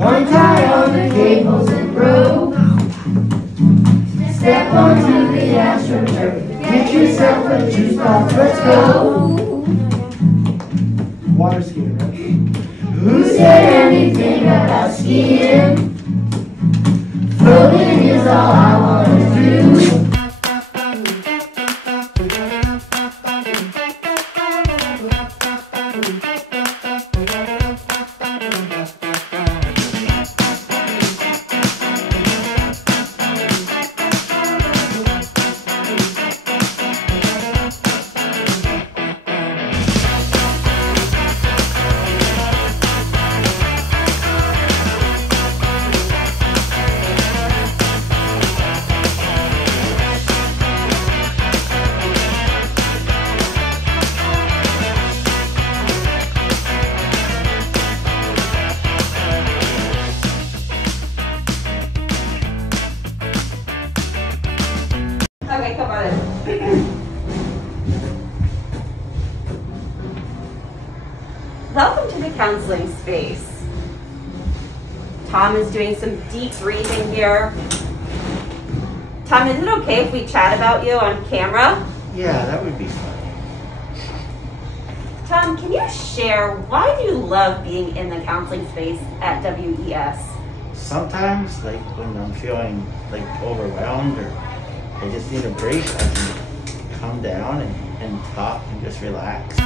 One tie on the cables and rope. Step onto the astroturf. Get yourself a juice box, let's go. Water skiing, right? Who said anything about skiing? Floating is all I wanna do. Okay, come on in. Welcome to the counseling space. Tom is doing some deep breathing here. Tom, is it okay if we chat about you on camera? Yeah, that would be fun. Tom, can you share why do you love being in the counseling space at WES? Sometimes, like when I'm feeling like overwhelmed or I just need a break, I can come down and talk and just relax.